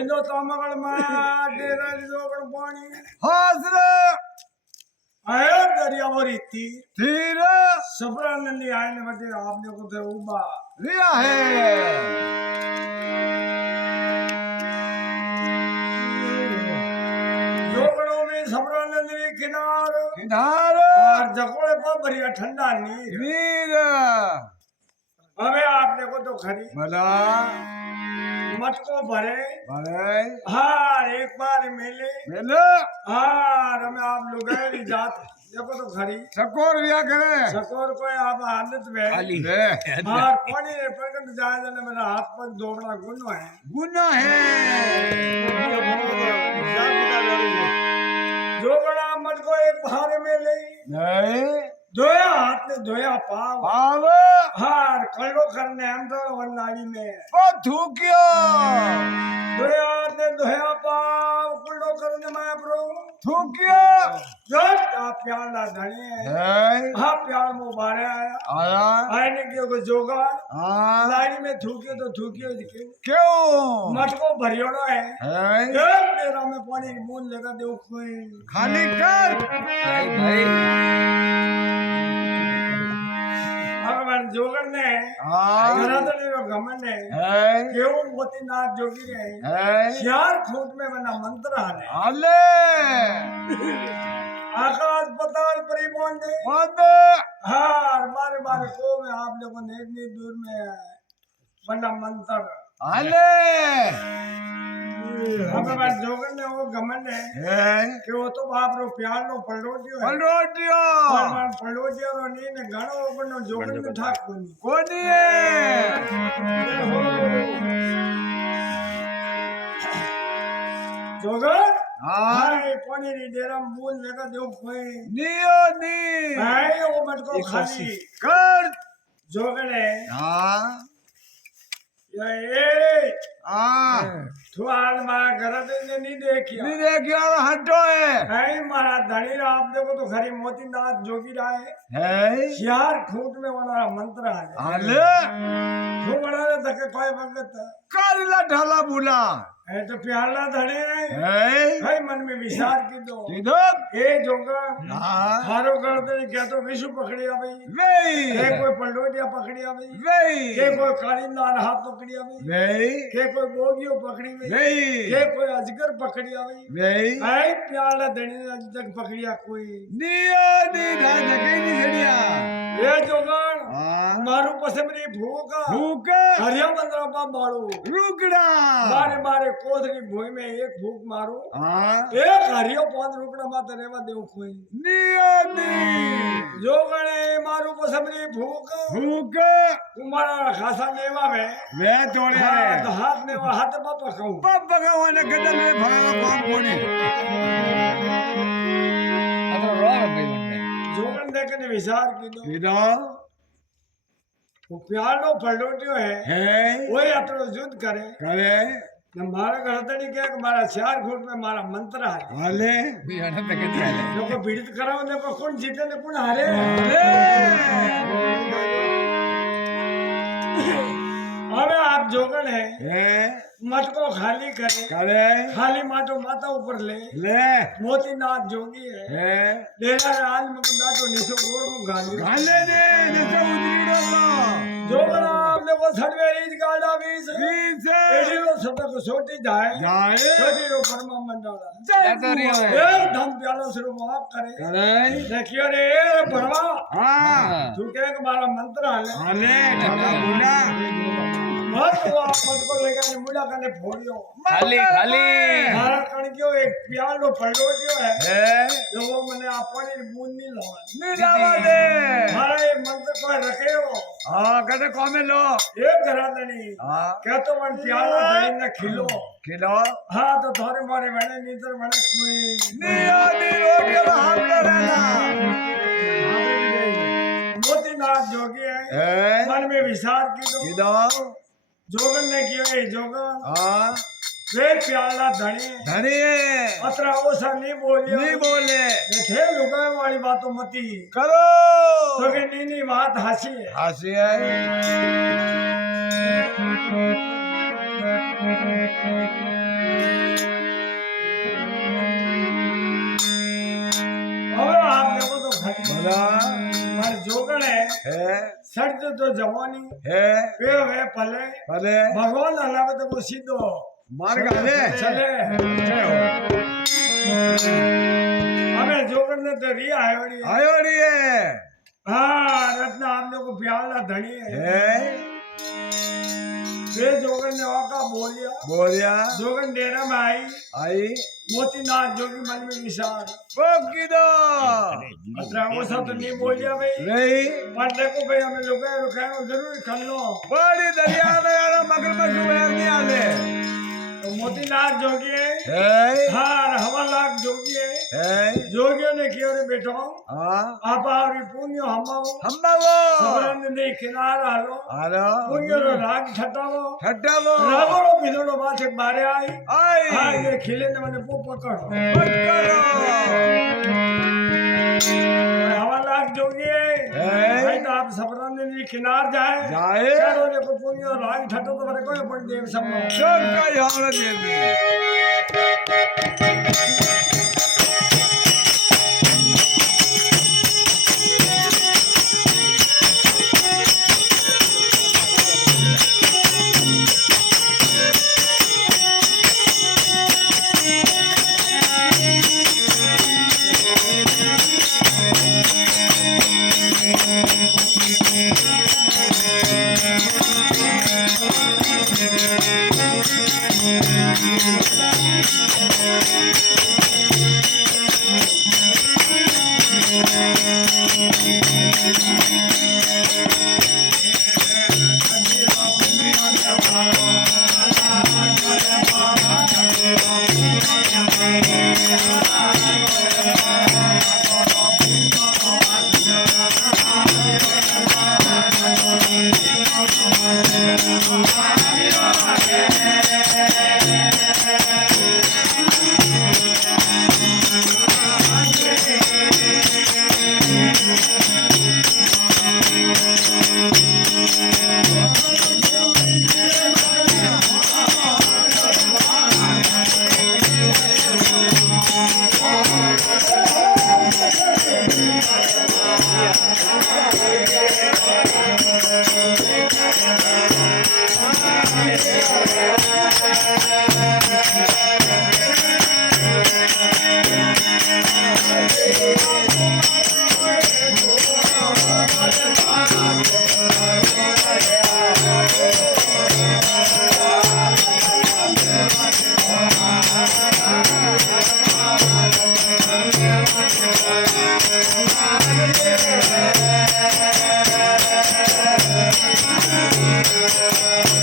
Hindu तमगल मां डेरा जोगण पानी हाजरा आयो दरिया वरी तीर सबरा नंदी आने बटे आपने को थे उबा लिया है जोगणों में सबरा नंदी किनार किनार और जकोड़े पर बढ़िया ठंडा नीर नीर हमें आपने को तो खरी भला मटको भरे भले हाँ एक बार मिले मिले हाँ हमें आप लोग जात देखो तो खरी सकोर लिया करे सकोर को आप हालत में ले हाँ पानी प्रकट जाए जाने मेरा हाथ पर दोगना गुना है जोगना मट को एक भारे में ले नहीं धोया हाथ ने धोया पाव पाव हार कलो करने हम तो वनाड़ी में ओ थूकियो धोया हाथ ने धोया पाव कलो करने मैं ब्रो थूकियो जब आप प्यार ना धने है हाँ प्यार मो बारे आया आया आने के को जोगा हाँ लाड़ी में थूकियो तो थूकियो क्यों क्यों मट को भरियोड़ो है है जब तेरा में पानी की बूंद लेकर दे कोई खाली कर भाई भगवान जोगन ने हाँ घरादड़ी रो घमंड है है केवल मोती नाथ जोगी है है चार फूट में बना मंत्र हाले आले आकाश पताल परिबोन दे बंद हाँ बारे बारे को में आप लोगों ने इतनी दूर में बना मंत्र आले भगवान जोगन ने वो घमंड है कि वो तो बाप रो प्यार नो पलटोटियो है पलटोटियो भगवान पलटोटियो रो नी ने घणो ओपनो जोगन में ठाक कोनी कोनी है जोगन हाँ हाय पानी री डेरा मूल लेकर दो कोई नियो नी हाय वो मत को खाली कर जोगन है हाँ ये हाँ थुआल मारा घर ने नहीं देखिया नहीं देखियो हटो है हाय मारा धनी रा आप देखो तो खरी मोती नाथ जोगी रा है चार फूट में बना मंत्र है आले वो बना तक कोई वक्त कर ला ढाला बुला है तो प्याला धने है है मन में विचार की दो किधर ए जोगा हाँ हारो करते क्या तो विशु पकड़िया भाई नहीं के कोई पलटोटिया पकड़िया भाई नहीं के कोई काली नार हाथ पकड़िया भाई नहीं के कोई बोगियो पकड़ी भाई नहीं के कोई अजगर पकड़िया भाई नहीं आई प्याला धनी ने अज तक पकड़िया कोई नियो नी ना जगह नहीं छड़िया ये जोगान हाँ मारू पसमरी भूका भूख हरिया मंदरा पा मारू रुकड़ा बारे बारे कोदरी भूई में एक फूक मारू हाँ एक हरियो पांच रुकड़ा माते रेवा देव कोई नियो नी जोगणे मारू पसमरी भूक भूख कुमारा खासा नेवा में वे तोड़े हाँ, तो हाथ नेवा हाथ पापा कहूँ पप भगवान गदल में भागा कौन कोने अतो रोर पे जोगण देखने विचार की दो किधर वो प्यार नो पलटोटियो है वही अतरो युद्ध करे करे न मारा गलतनी के मारा चार फूट में मारा मंत्र है हाले बियाना तक चले देखो पीड़ित कराओ देखो कौन जीते ने कौन हारे अबे आप जोगण है मत को खाली करे करे खाली माटो माता ऊपर ले मोती नाथ जोगी है डेरा राज मुकुंदा तो निशो गोड़ को गाली गाले ने निशो उजड़ीड़ो जोगण आप देखो सडवेरी गाड़ा बीस एडी रो सब को छोटी जाए छोटी रो परमा मंडला जय तोरियो एक धम प्यालो शुरू माफ करे देखियो रे परमा हां तू के मारा मंत्र हाले ढाला बुला मत मत को लेकर मुड़ा करने फोड़ियो खाली खाली मारा कण क्यों एक प्यालो पलटोटियो है जो वो मने आपनी बूंद नहीं लावा नहीं लावा दे मारा ये मंत्र को रखे हो हां कदे कोमे लो एक घरा दनी हां क्या तो मन प्याला दनी न खिलो खिलो हां तो थारे मारे बने नीतर बने कोई नहीं आनी रोटी का हमला रहना मोती नाथ जोगी है मन में विचार की दो किधर जोगन ने किया ये जोगन हाँ वे प्याला धनी धनी अतरा ओसा नहीं बोले थे लुगाए वाली बातों मती करो तो के नीनी बात हंसी है हंसी है હે સડતો તો જવાની હે એ હવે ભલે ભલે ભગવાન હલાવે તો બહુ સીધો માર્ગ આવે ચલે અમે જોગણ તો રી આવ્યો આયો રે હા રત્ન આમ લોકો પ્યાલા ધણી હે બે જોગણ ને ઓકા બોલ્યા જોગણ ડેરા માં આઈ મોતીનાથ જોગી મન में विचार પોકીદો अतरा वो सब तो नहीं बोलिया भाई રહી पर देखो भाई हमें लोग रुकानो जरूर कर लो પડી દરિયા નો યાર મગરમચ્છ વેર ની આલે तो मोतीनाथ जोगी હે हाँ हवालाख जोगी હે जोगियों ने किया रे बेटो હા आप आरी पुण्य हमाओ હંબાવો सबरन ने किनारा हालो હાલો पुण्य रो राग छटावो ઠટ્ટાવો रागोड़ो बिदोड़ो बात एक बारे आई આઈ हाँ ये खिले ने मैंने पो पकड़ो પકડો हवालाख जोगी भाई तो आप सबरन ने किनार जाए જાય चारों ने को पुण्य राग छटो तो मैंने कोई पण देव समो ચોક્કસ હમણાં દેવી Thank you.